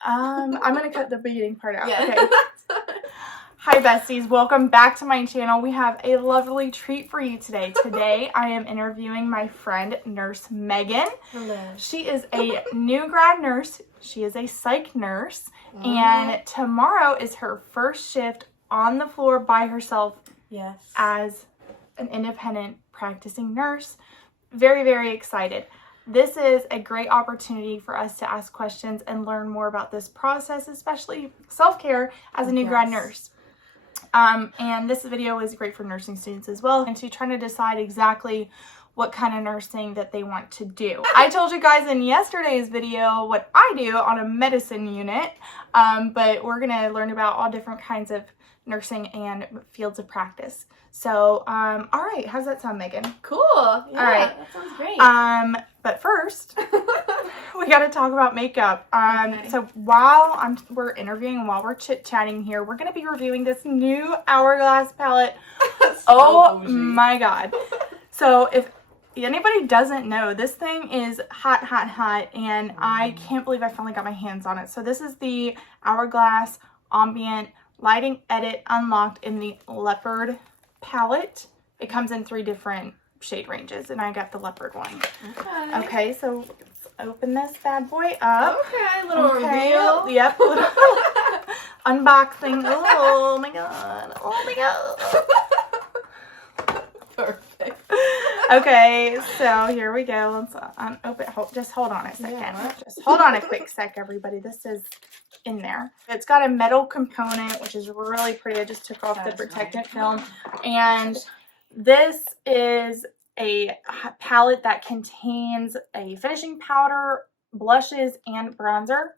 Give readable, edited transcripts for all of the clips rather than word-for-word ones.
I'm gonna cut the beginning part out. Yeah. Okay. Hi besties, welcome back to my channel. We have a lovely treat for you today. Today I am interviewing my friend Nurse Meaghan. Hello. She is a new grad nurse. She is a psych nurse, and tomorrow is her first shift on the floor by herself. Yes. As an independent practicing nurse. Very, very excited. This is a great opportunity for us to ask questions and learn more about this process, especially self-care as a new grad nurse. And this video is great for nursing students as well, and to trying to decide exactly what kind of nursing that they want to do. I told you guys in yesterday's video what I do on a medicine unit, but we're gonna learn about all different kinds of nursing and fields of practice. So, all right, how's that sound, Meaghan? Cool. Yeah, all right. That sounds great. But first, we got to talk about makeup. Okay. So while we're interviewing and while we're chit-chatting here, we're going to be reviewing this new Hourglass palette. Oh my God. So if anybody doesn't know, this thing is hot, hot, hot, and I can't believe I finally got my hands on it. So this is the Hourglass Ambient Lighting Edit Unlocked in the Leopard palette. It comes in 3 different shade ranges, and I got the leopard one. Okay, so let's open this bad boy up. Okay, little reveal. Yep. Unboxing. Oh my God. Oh my God. Perfect. Okay, so here we go. Let's open. Just hold on a second. Yeah. Just hold on a quick sec, everybody. This is in there. It's got a metal component, which is really pretty. I just took off the protectant film, and this is a palette that contains a finishing powder, blushes, and bronzer.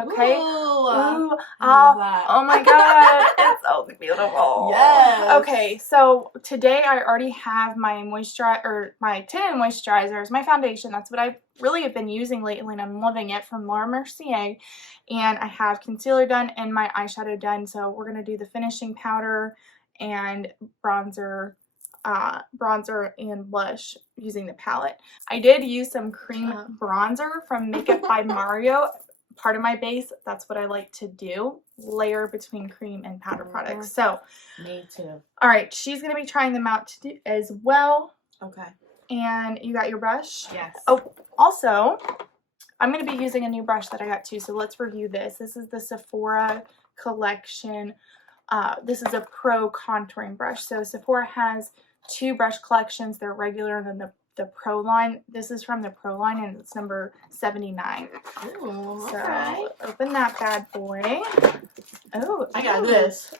Okay. Ooh, oh my God, it's so beautiful. Yes. Okay, so today I already have my my tinted moisturizer as my foundation. That's what I really have been using lately, and I'm loving it, from Mercier. And I have concealer done and my eyeshadow done. So we're gonna do the finishing powder and bronzer and blush using the palette. I did use some cream bronzer from Makeup by Mario. Part of my base, that's what I like to do, layer between cream and powder products. So me too. All right, she's gonna be trying them out as well. Okay. And you got your brush? Yes. Oh, also I'm gonna be using a new brush that I got too, so let's review this. This is the Sephora collection. This is a pro contouring brush. So Sephora has 2 brush collections. They're regular, and then the Pro line. This is from the Pro line, and it's number 79. Ooh, so okay. Open that bad boy. Oh, I got this.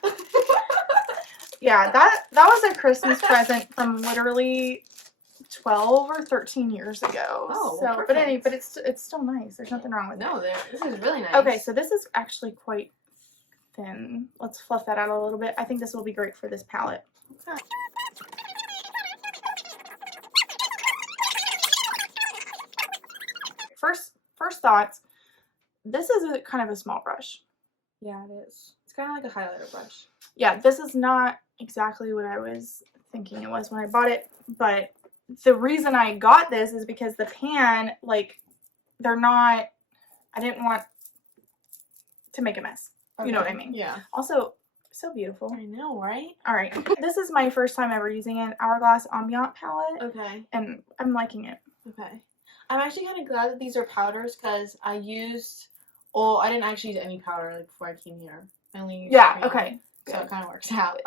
Yeah, that was a Christmas present from literally 12 or 13 years ago. Oh, so perfect. but it's still nice. There's nothing wrong with it. No, this is really nice. Okay, so this is actually quite thin. Let's fluff that out a little bit. I think this will be great for this palette. Okay. First thoughts, this is kind of a small brush. Yeah, it is. It's kind of like a highlighter brush. Yeah, this is not exactly what I was thinking it was when I bought it, but the reason I got this is because the pan, like, I didn't want to make a mess. Okay. You know what I mean? Yeah. Also, so beautiful. I know, right? All right. This is my first time ever using an Hourglass Ambient palette. Okay. And I'm liking it. Okay. I'm actually kind of glad that these are powders, because I didn't actually use any powder before I came here. I only used cream, okay. So it kind of works out.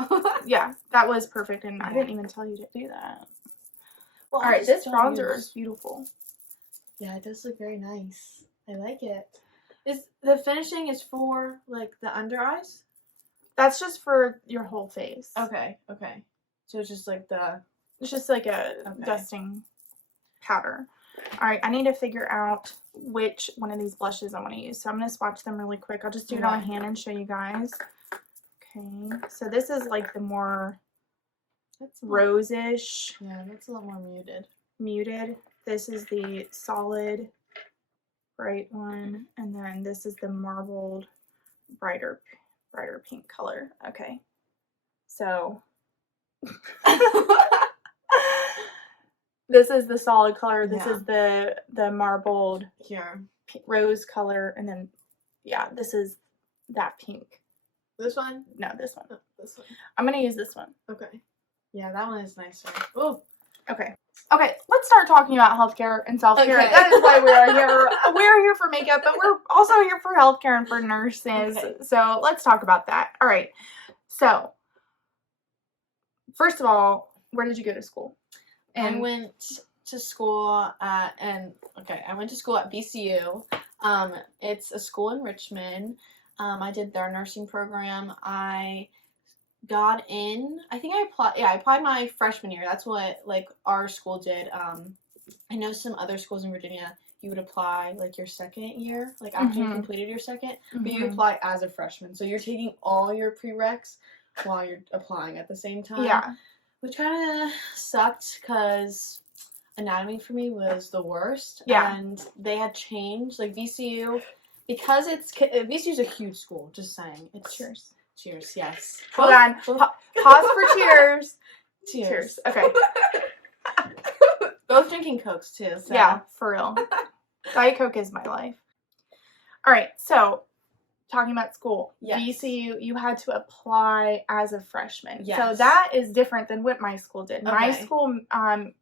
Yeah, that was perfect, and I didn't even tell you to do that. Well, all right, this bronzer is beautiful. Yeah, it does look very nice. I like it. The finishing is for, like, the under eyes? That's just for your whole face. Okay, okay. So it's just like it's just like a dusting powder. All right, I need to figure out which one of these blushes I want to use. So I'm going to swatch them really quick. I'll just do it on my hand and show you guys. Okay, so this is like the more rose-ish. Yeah, that's a little more muted. Muted. This is the solid bright one. And then this is the marbled brighter pink color. Okay, so this is the solid color. This is the marbled here rose color, and then Yeah, this is that pink. This one? No, this one. Oh, this one. I'm going to use this one. Okay. Yeah, that one is nicer. Oh. Okay. Okay, let's start talking about healthcare and self-care. Okay. That is why we are here. We're here for makeup, but we're also here for healthcare and for nurses. Okay. So let's talk about that. All right. So, first of all, where did you go to school? I went to school at VCU. It's a school in Richmond. I did their nursing program. I got in, I applied my freshman year. That's what, like, our school did. I know some other schools in Virginia, you would apply, like, your second year, like, after you completed your second, but you apply as a freshman. So you're taking all your prereqs while you're applying at the same time. Yeah. Which kind of sucked, because anatomy for me was the worst. Yeah. And they had changed, like, VCU, because VCU's a huge school, just saying. It's Cheers. Cheers, yes. Hold on. Pause for cheers. Cheers. Okay. Both drinking Cokes, too. So. Yeah, for real. Diet Coke is my life. All right, so talking about school. Yes. VCU, you had to apply as a freshman. Yes. So that is different than what my school did. Okay. My school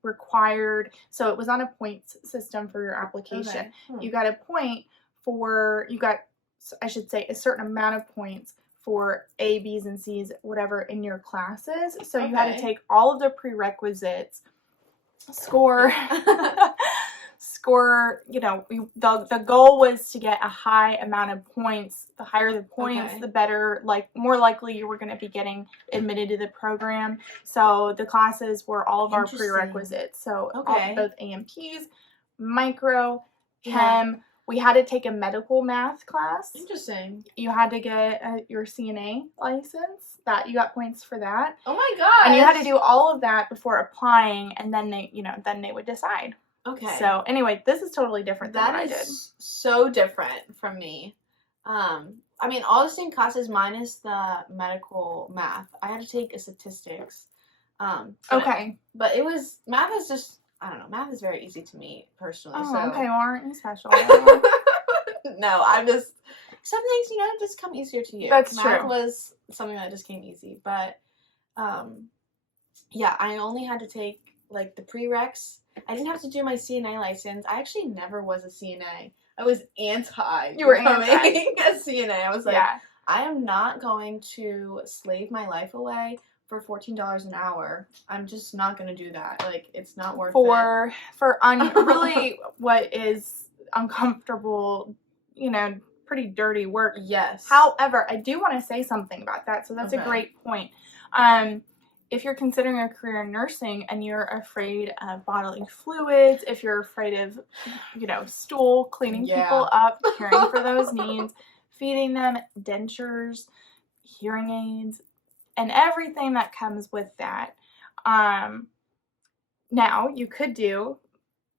required, so it was on a points system for your application. Okay. You got a point I should say, a certain amount of points for A, B's, and C's, whatever, in your classes. So you had to take all of the prerequisites, score, the goal was to get a high amount of points. The higher the points, the better, more likely you were going to be getting admitted to the program. So the classes were all of our prerequisites. So both AMPs, micro, chem. We had to take a medical math class. Interesting. You had to get your CNA license. That you got points for that. Oh my god! And you had to do all of that before applying, and then they would decide. Okay. So anyway, this is totally different than what I did. That is so different from me. I mean, all the same classes minus the medical math. I had to take a statistics. But it was math is just. I don't know. Math is very easy to me, personally. Oh, so. okay. Well, aren't you special? No, I'm just... Some things, just come easier to you. That's Math true. was something that just came easy. But, yeah, I only had to take, like, the prereqs. I didn't have to do my CNA license. I actually never was a CNA. I was anti. You were becoming anti. a CNA. I was like, I am not going to slave my life away for $14 an hour. I'm just not gonna do that. Like, it's not worth it. Really what is uncomfortable, pretty dirty work. Yes. However, I do want to say something about that. So that's a great point. If you're considering a career in nursing and you're afraid of bodily fluids, if you're afraid of, stool, cleaning people up, caring for those needs, feeding them, dentures, hearing aids, and everything that comes with that. Now, you could do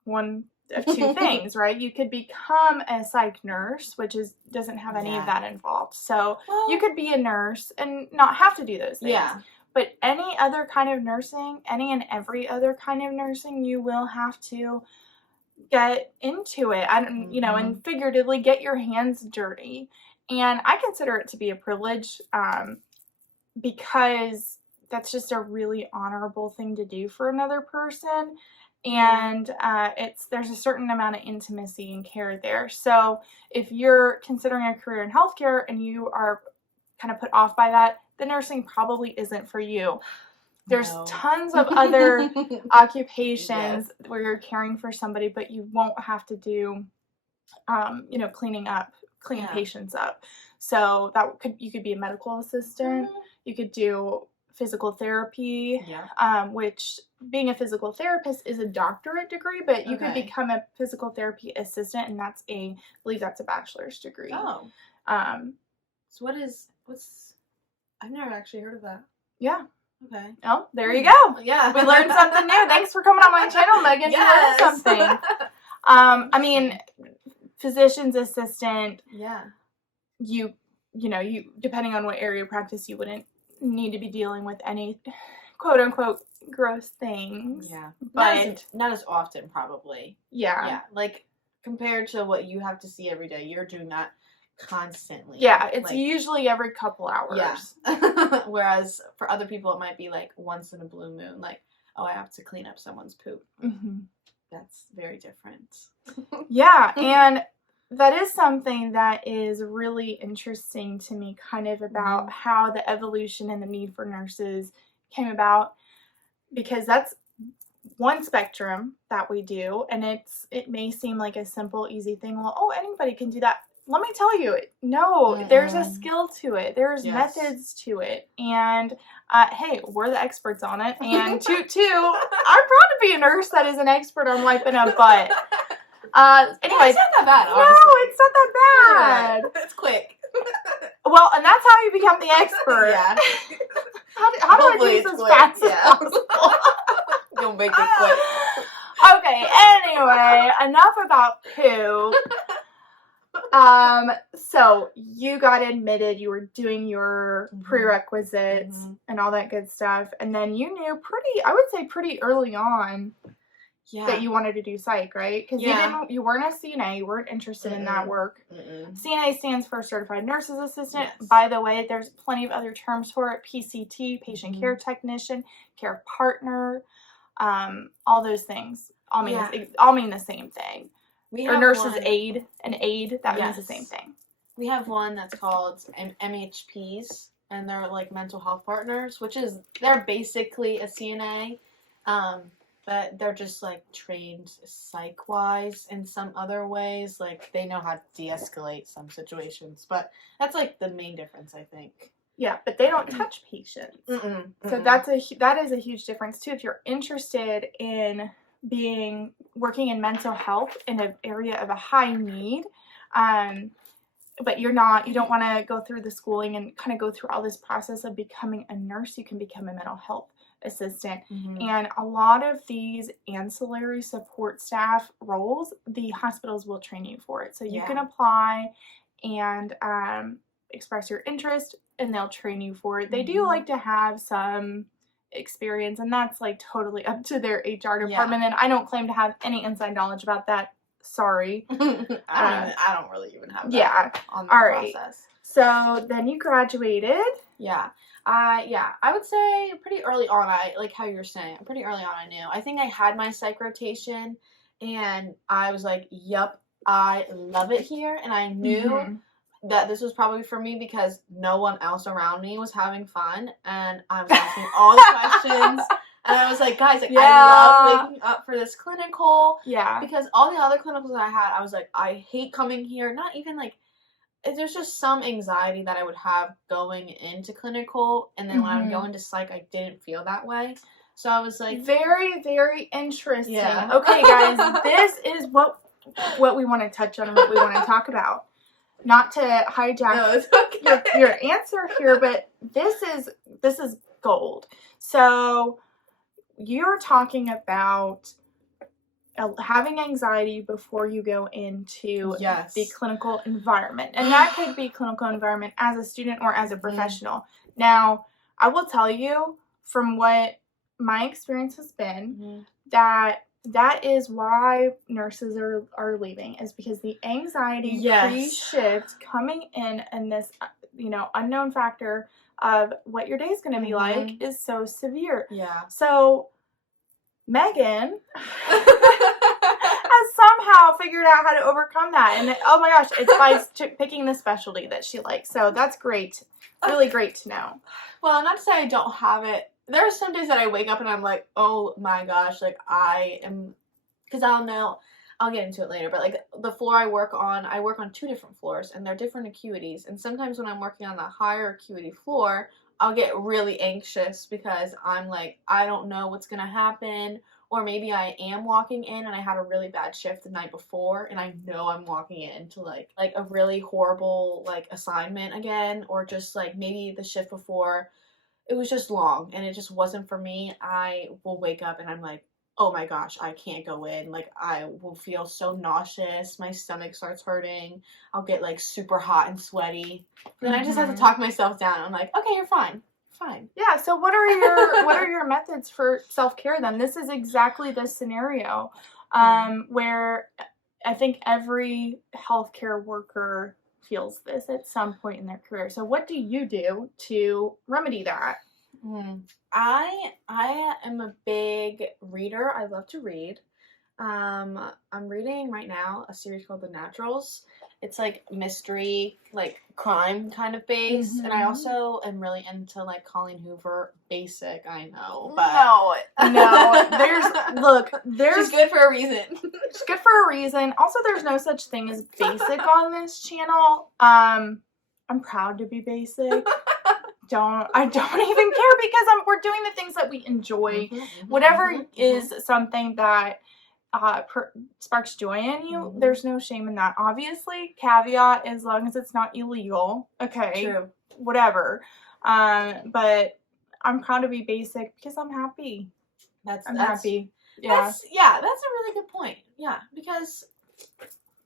one of two things, right? You could become a psych nurse, which doesn't have any of that involved. So you could be a nurse and not have to do those things. Yeah. But any other kind of nursing, any and every other kind of nursing, you will have to get into it and, and figuratively get your hands dirty. And I consider it to be a privilege, because that's just a really honorable thing to do for another person, and there's a certain amount of intimacy and care there. So if you're considering a career in healthcare and you are kind of put off by that, the nursing probably isn't for you. There's tons of other occupations where you're caring for somebody, but you won't have to do, cleaning patients up. So you could be a medical assistant. You could do physical therapy, which being a physical therapist is a doctorate degree, but you could become a physical therapy assistant, and I believe that's a bachelor's degree. Oh. So I've never actually heard of that. Yeah. Okay. Oh, there you go. Yeah. We learned something new. Thanks for coming on my channel, Meaghan. Yes. You learned something. Physician's assistant. Yeah. You depending on what area of practice, you wouldn't need to be dealing with any quote unquote gross things. Yeah. But not as often, probably. Yeah. Yeah. Like, compared to what you have to see every day, you're doing that constantly. Yeah, it's usually every couple hours. Yeah. Whereas for other people, it might be like once in a blue moon, like, oh, I have to clean up someone's poop. Mm-hmm. That's very different. Yeah, and that is something that is really interesting to me, kind of about how the evolution and the need for nurses came about, because that's one spectrum that we do, and it may seem like a simple, easy thing. Well, oh, anybody can do that. Let me tell you, no, there's a skill to it. There's methods to it. And hey, we're the experts on it. And toot toot, I'm proud to be a nurse that is an expert on wiping a butt. Anyway, it's not that bad, honestly. No, it's not that bad. Yeah, it's quick. Well, and that's how you become the expert. Yeah. How do I do this as fast as possible? You'll make it quick. Okay, anyway, enough about poo. So you got admitted, you were doing your prerequisites and all that good stuff, and then you knew I would say pretty early on that you wanted to do psych, right? Because you weren't a CNA, you weren't interested in that work. CNA stands for Certified Nurse's Assistant. Yes. By the way, there's plenty of other terms for it: PCT, Patient Care Technician, Care Partner, all those things all mean the same thing. Or nurse's aide, an aide, that means the same thing. We have one that's called MHPs, and they're like mental health partners, they're basically a CNA, but they're just like trained psych-wise in some other ways. Like they know how to de-escalate some situations, but that's like the main difference, I think. Yeah, but they don't touch patients. So that is a huge difference too. If you're interested in working in mental health in an area of a high need, but you don't want to go through the schooling and kind of go through all this process of becoming a nurse, you can become a mental health assistant. And a lot of these ancillary support staff roles, the hospitals will train you for it. So you can apply and express your interest, and they'll train you for it. They do like to have some experience, and that's like totally up to their HR department, and I don't claim to have any inside knowledge about that. Sorry. I don't really even have that on the process. So then you graduated. I would say pretty early on, like how you were saying, pretty early on I knew. I think I had my psych rotation, and I was like, yep, I love it here, and I knew that this was probably for me because no one else around me was having fun, and I was asking all the questions, and I was like, guys, like, I love waking up for this clinical, because all the other clinicals that I had, I was like, I hate coming here. Not even like, there's just some anxiety that I would have going into clinical, and then when I would go into psych, I didn't feel that way. So I was like, very, very interesting. Okay, guys, this is what we want to touch on and what we want to talk about. Not to hijack your answer here, but this is gold. So you're talking about having anxiety before you go into the clinical environment, and that could be clinical environment as a student or as a professional. Now, I will tell you from what my experience has been that is why nurses are leaving, is because the anxiety pre-shift coming in and this unknown factor of what your day is going to be like is so severe. So Meaghan has somehow figured out how to overcome that, and oh my gosh, it's by picking the specialty that she likes. So that's great, really great to know. Well, not to say I don't have it. There are some days that I wake up and I'm like, oh my gosh, like because I'll get into it later, but like the floor I work on 2 different floors, and they're different acuities, and sometimes when I'm working on the higher acuity floor, I'll get really anxious because I'm like, I don't know what's gonna happen, or maybe I am walking in and I had a really bad shift the night before, and I know I'm walking into like a really horrible like assignment again, or just like maybe the shift before it was just long and it just wasn't for me. I will wake up and I'm like, oh my gosh, I can't go in. Like, I will feel so nauseous. My stomach starts hurting. I'll get like super hot and sweaty. Then I just have to talk myself down. I'm like, okay, you're fine. Fine. Yeah. So what are your methods for self-care then? This is exactly this scenario where I think every healthcare worker feels this at some point in their career. So what do you do to remedy that? I am a big reader. I love to read. I'm reading right now a series called The Naturals. It's like mystery, like crime kind of based, and I also am really into like Colleen Hoover. Basic, I know, but no. There's she's good for a reason. She's good for a reason. Also, there's no such thing as basic on this channel. I'm proud to be basic. I don't even care because we're doing the things that we enjoy. Whatever is something that sparks joy in you, there's no shame in that. Obviously, caveat, as long as it's not illegal. Okay. True. Whatever. But I'm proud to be basic because I'm happy. I'm happy. Yeah. That's a really good point. Yeah, because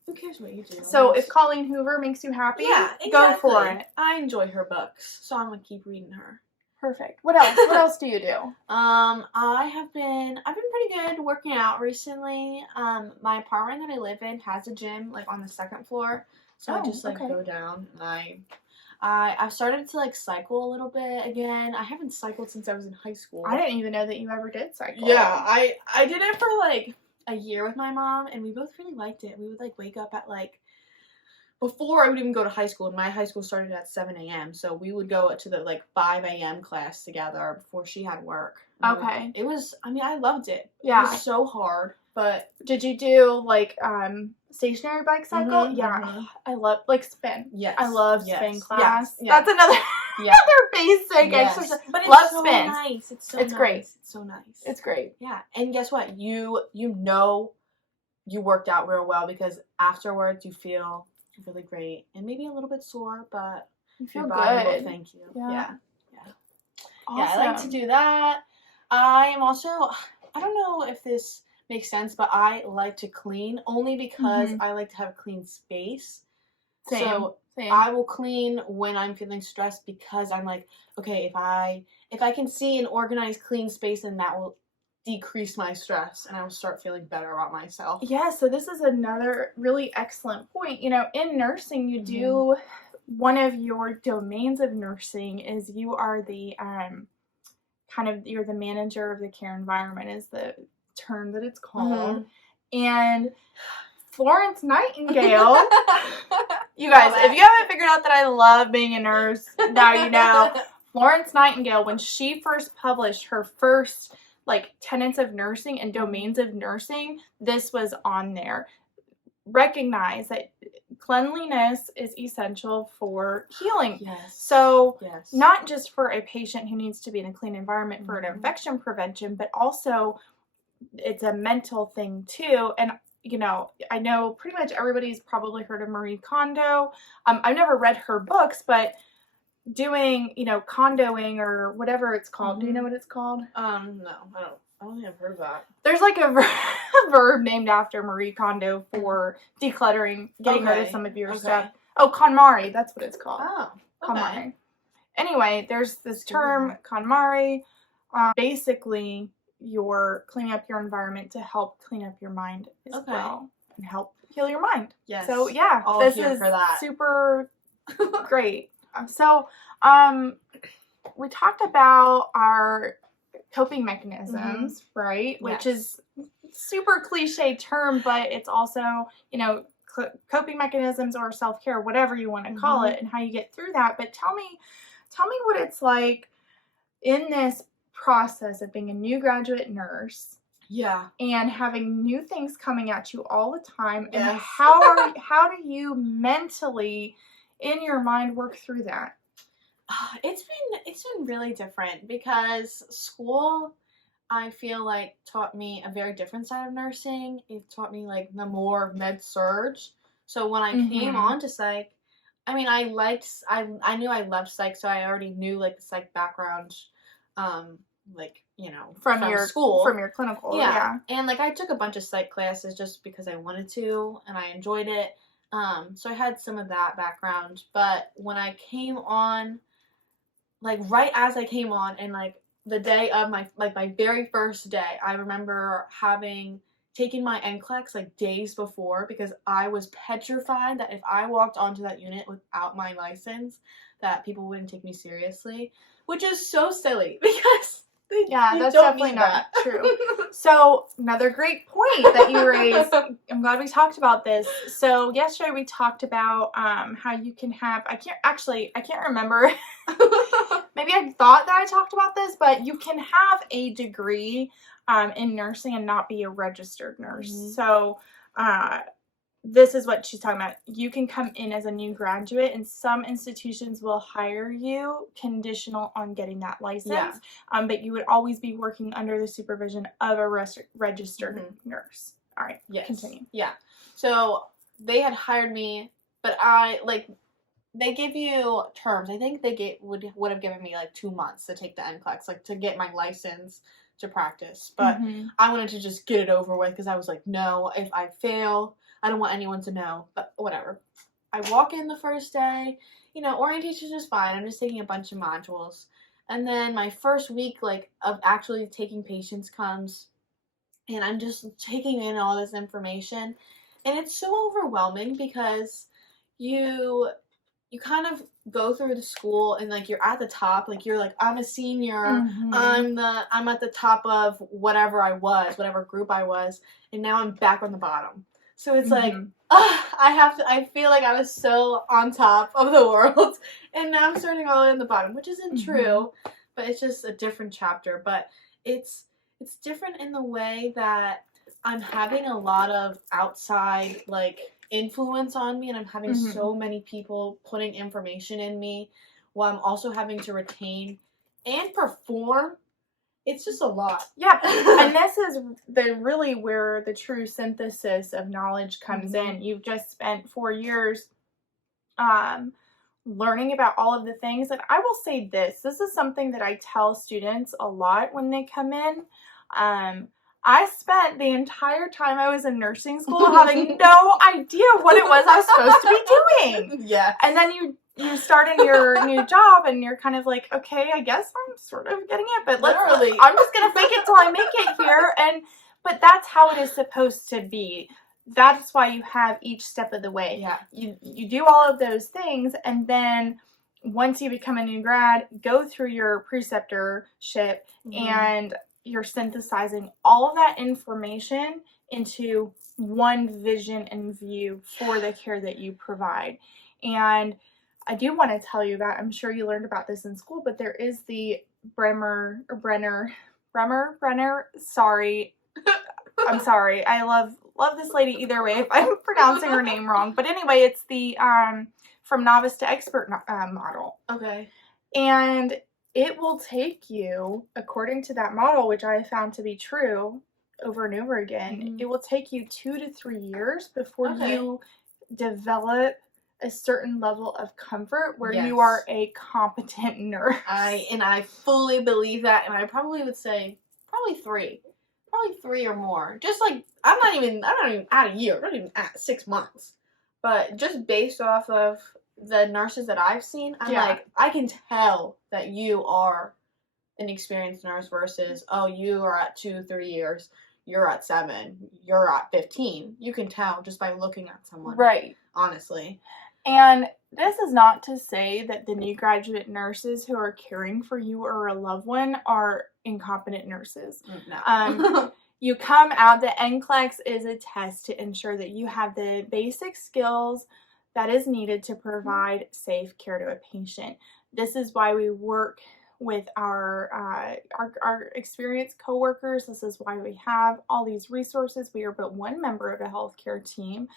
who cares what you do? So if Colleen Hoover makes you happy, yeah, exactly. Go for it. I enjoy her books, so I'm gonna keep reading her. Perfect. What else? What else do you do? I've been pretty good working out recently. My apartment that I live in has a gym like on the second floor, so I just like go down and I've started to like cycle a little bit again. I haven't cycled since I was in high school. I didn't even know that you ever did cycle. Yeah, I did it for like a year with my mom, and we both really liked it. We would like wake up at like, before I would even go to high school, and my high school started at 7 a.m. So we would go to the like 5 a.m. class together before she had work. Okay. It was, I mean, I loved it. Yeah. It was so hard, but. Did you do like stationary bike cycle? Yeah. I love like spin. Yes. I love spin class. Yes. That's another another basic exercise. But it's love so spin. Nice. It's so nice. Great. It's so nice. It's great. Yeah. And guess what? You know you worked out real well because afterwards you feel really great and maybe a little bit sore, but you feel your body good. Will thank you. Yeah. Awesome. Yeah, I like to do that. I am also, I don't know if this makes sense, but I like to clean only because I like to have a clean space. Same. I will clean when I'm feeling stressed because I'm like, okay, if I can see an organized, clean space, then that will decrease my stress and I will start feeling better about myself. Yeah, so this is another really excellent point. You know, in nursing, you do one of your domains of nursing is you are the you're the manager of the care environment is the term that it's called. And Florence Nightingale, you guys, if you haven't figured out that I love being a nurse, now you know. Florence Nightingale, when she first published her first like tenets of nursing and domains of nursing, this was on there. Recognize that cleanliness is essential for healing. Yes. So not just for a patient who needs to be in a clean environment for an infection prevention, but also it's a mental thing too. And you know, I know pretty much everybody's probably heard of Marie Kondo. I've never read her books, but doing, you know, condoing or whatever it's called. Do you know what it's called? No, I don't think I've heard of that. There's like a verb named after Marie Kondo for decluttering, getting rid of some of your stuff. Oh, KonMari, that's what it's called. Oh, KonMari. Anyway, there's this term, KonMari. Basically, you're cleaning up your environment to help clean up your mind as well and help heal your mind. Yes. So yeah, All this here is for that. Super great. So, we talked about our coping mechanisms, right? Which is super cliche term, but it's also, you know, coping mechanisms or self-care, whatever you want to call it, and how you get through that. But tell me what it's like in this process of being a new graduate nurse. Yeah. And having new things coming at you all the time. And how do you mentally in your mind work through that? It's been really different because school, I feel like, taught me a very different side of nursing. It taught me like the more med surge. So when I came on to psych, I mean, I knew I loved psych, so I already knew like the psych background, like, you know, from your school, from your clinical. Yeah. And like I took a bunch of psych classes just because I wanted to and I enjoyed it. So I had some of that background, but when I came on, like right as I came on and like the day of my very first day, I remember having taken my NCLEX like days before because I was petrified that if I walked onto that unit without my license, that people wouldn't take me seriously, which is so silly because they that's don't definitely need not that. true. So another great point that you raised. I'm glad we talked about this. So yesterday we talked about how you can have, I can't remember. Maybe I thought that I talked about this, but you can have a degree in nursing and not be a registered nurse. Mm-hmm. So this is what she's talking about. You can come in as a new graduate, and some institutions will hire you conditional on getting that license. But you would always be working under the supervision of a registered nurse. All right, continue. Yeah. So they had hired me, but they give you terms. I think they would have given me like 2 months to take the NCLEX, like to get my license to practice. But I wanted to just get it over with because I was like, no, if I fail, I don't want anyone to know, but whatever. I walk in the first day, orientation is fine. I'm just taking a bunch of modules. And then my first week, like, of actually taking patients comes, and I'm just taking in all this information. And it's so overwhelming because you kind of go through the school and, like, you're at the top. Like, you're like, I'm a senior. I'm at the top of whatever group I was. And now I'm back on the bottom. So it's like, I feel like I was so on top of the world, and now I'm starting all the way on the bottom, which isn't true, but it's just a different chapter. But it's different in the way that I'm having a lot of outside, like, influence on me, and I'm having so many people putting information in me while I'm also having to retain and perform. It's just a lot. Yeah, and this is really where the true synthesis of knowledge comes in. You've just spent 4 years learning about all of the things. And I will say this is something that I tell students a lot when they come in. I spent the entire time I was in nursing school having no idea what it was I was supposed to be doing. Yeah. And then you start in your new job and you're kind of like, okay, I guess I'm sort of getting it, but I'm just going to fake it till I make it here. But that's how it is supposed to be. That's why you have each step of the way. Yeah. You do all of those things, and then once you become a new grad, go through your preceptorship and you're synthesizing all of that information into one vision and view for the care that you provide. And I do want to tell you about, I'm sure you learned about this in school, but there is the Brenner, sorry. I'm sorry. I love this lady either way if I'm pronouncing her name wrong. But anyway, it's the from novice to expert model. Okay. And it will take you, according to that model, which I have found to be true over and over again, it will take you 2 to 3 years before you develop a certain level of comfort where you are a competent nurse. I fully believe that, and I probably would say probably 3 or more. Just like I'm not even at a year, I'm not even at 6 months, but just based off of the nurses that I've seen, I'm like, I can tell that you are an experienced nurse versus, oh, you are at 2-3 years, you're at 7, you're at 15. You can tell just by looking at someone. Right. Honestly. And this is not to say that the new graduate nurses who are caring for you or a loved one are incompetent nurses. No. You come out, the NCLEX is a test to ensure that you have the basic skills that is needed to provide safe care to a patient. This is why we work with our experienced coworkers. This is why we have all these resources. We are but one member of a healthcare team.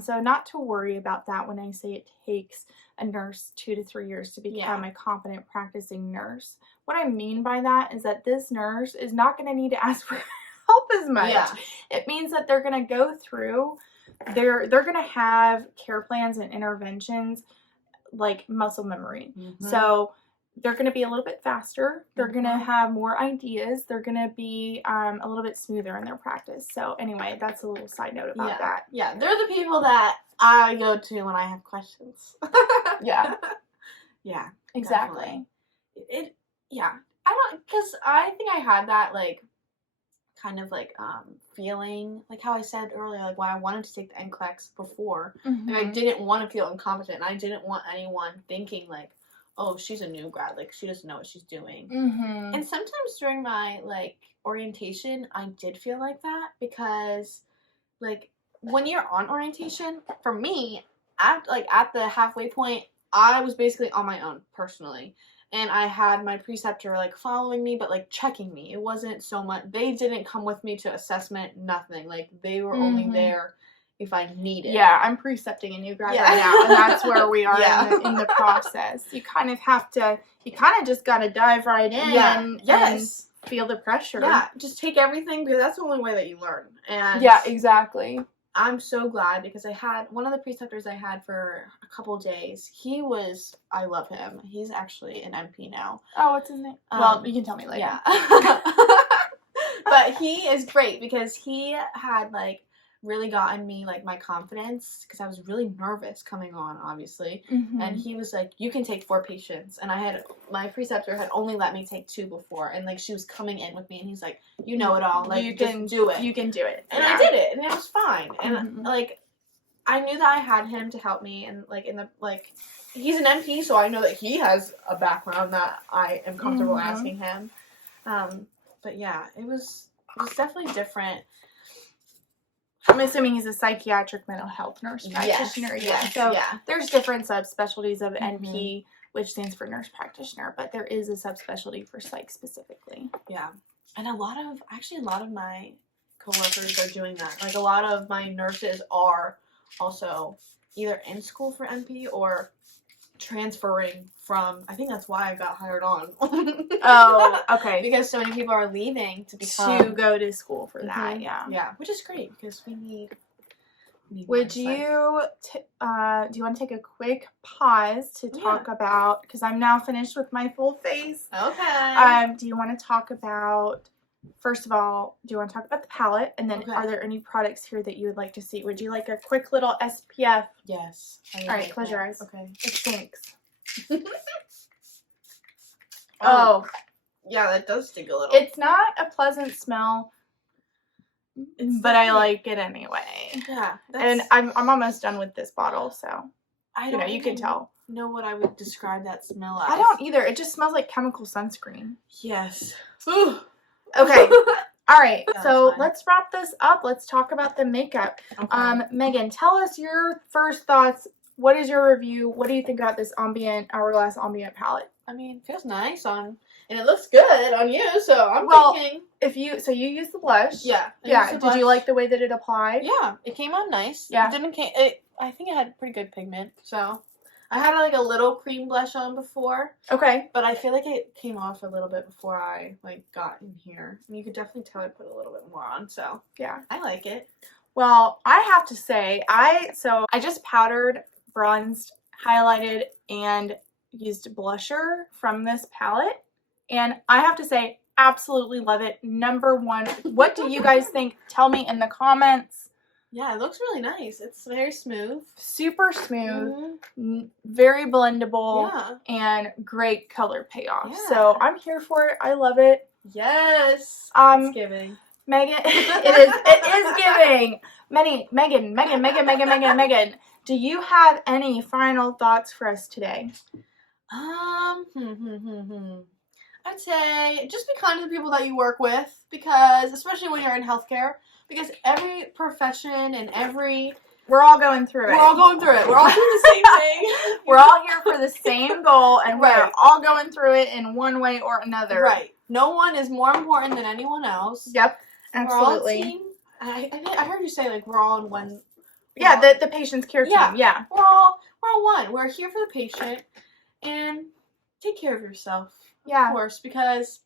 So not to worry about that when I say it takes a nurse 2 to 3 years to become a competent practicing nurse. What I mean by that is that this nurse is not going to need to ask for help as much. Yeah. It means that they're going to go through, they're going to have care plans and interventions like muscle memory. So they're going to be a little bit faster. They're going to have more ideas. They're going to be a little bit smoother in their practice. So anyway, that's a little side note about that. Yeah, they're the people that I go to when I have questions. Yeah. Yeah. Exactly. I think I had that, like, kind of, like, feeling, like how I said earlier, like why I wanted to take the NCLEX before. Mhm. And I didn't want to feel incompetent. I didn't want anyone thinking like, oh, she's a new grad, like she doesn't know what she's doing. Mhm. And sometimes during my like orientation, I did feel like that because like when you're on orientation, for me, at the halfway point, I was basically on my own personally. And I had my preceptor like following me, but like checking me. It wasn't so much, they didn't come with me to assessment, nothing. Like they were only there if I needed. Yeah, I'm precepting a new grad right now, and that's where we are in the process. You kind of have to, you kind of just got to dive right in and feel the pressure. Yeah, just take everything because that's the only way that you learn. And yeah, exactly. I'm so glad because I had one of the preceptors I had for a couple days. He was, I love him. He's actually an MP now. Oh, what's his name? Well, you can tell me later. Yeah. But he is great because he had like really gotten me like my confidence because I was really nervous coming on, obviously. And he was like, you can take 4 patients, and I had, my preceptor had only let me take 2 before, and like she was coming in with me, and he's like, you know it all, like you can do it, you can do it. And I did it, and it was fine. And like I knew that I had him to help me, and like in the like he's an MP, so I know that he has a background that I am comfortable asking him. But yeah, it was definitely different. I'm assuming he's a psychiatric mental health nurse practitioner. Yes. So there's different subspecialties of NP, which stands for nurse practitioner, but there is a subspecialty for psych specifically. Yeah. And a lot of my coworkers are doing that. Like a lot of my nurses are also either in school for NP or transferring from, I think that's why I got hired on. Oh, okay. Because so many people are leaving to go to school for that. Yeah, which is great because we need Would you do you want to take a quick pause to talk about, because I'm now finished with my full face. Okay. Do you want to talk about, first of all, do you want to talk about the palette? And then are there any products here that you would like to see? Would you like a quick little SPF? Yes. All right, close your eyes. Okay. It stinks. Oh. Yeah, that does stink a little. It's not a pleasant smell, but I like it anyway. Yeah. And I'm almost done with this bottle, so you can tell. Know what I would describe that smell as. I don't either. It just smells like chemical sunscreen. Yes. Ooh. Okay. All right. So let's wrap this up. Let's talk about the makeup. Okay. Meaghan, tell us your first thoughts. What is your review? What do you think about this Hourglass Ambient palette? I mean, it feels nice on, and it looks good on you. So I'm thinking, you use the blush. Yeah. Did you like the way that it applied? Yeah, it came on nice. Yeah. I think it had pretty good pigment. So I had like a little cream blush on before. Okay. But I feel like it came off a little bit before I like got in here. And you could definitely tell I put a little bit more on. So yeah, I like it. Well, I have to say, I just powdered, bronzed, highlighted, and used blusher from this palette, and I have to say, absolutely love it. Number 1. What do you guys think? Tell me in the comments. Yeah, it looks really nice. It's very smooth. Super smooth, very blendable, and great color payoff. Yeah. So I'm here for it. I love it. Yes. It's giving. Meaghan, it is giving. Meaghan, do you have any final thoughts for us today? I'd say just be kind to the people that you work with, because especially when you're in healthcare, because every profession and we're all going through it. We're all doing the same thing. We're all here for the same goal, and we're all going through it in one way or another. Right. No one is more important than anyone else. Yep. Absolutely. We're all a team. I heard you say like we're all in one. Yeah, the patient's care team. Yeah. We're all one. We're here for the patient, and take care of yourself. Yeah. Of course, because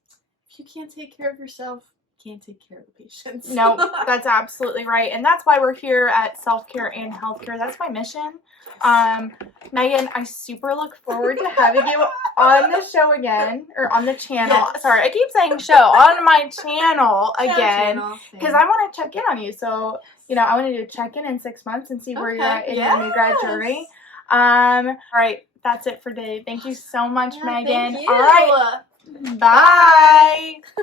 if you can't take care of yourself, you can't take care of the patients. No, that's absolutely right. And that's why we're here at Self-Care and Healthcare. That's my mission. Meaghan, I super look forward to having you on the show again, or on the channel. Yes. Sorry, I keep saying show. On my channall again, because I want to check in on you. So, I wanted to check in 6 months and see where you're at in your new grad journey. All right, that's it for today. Thank you so much, Meaghan. Thank you. All right, bye.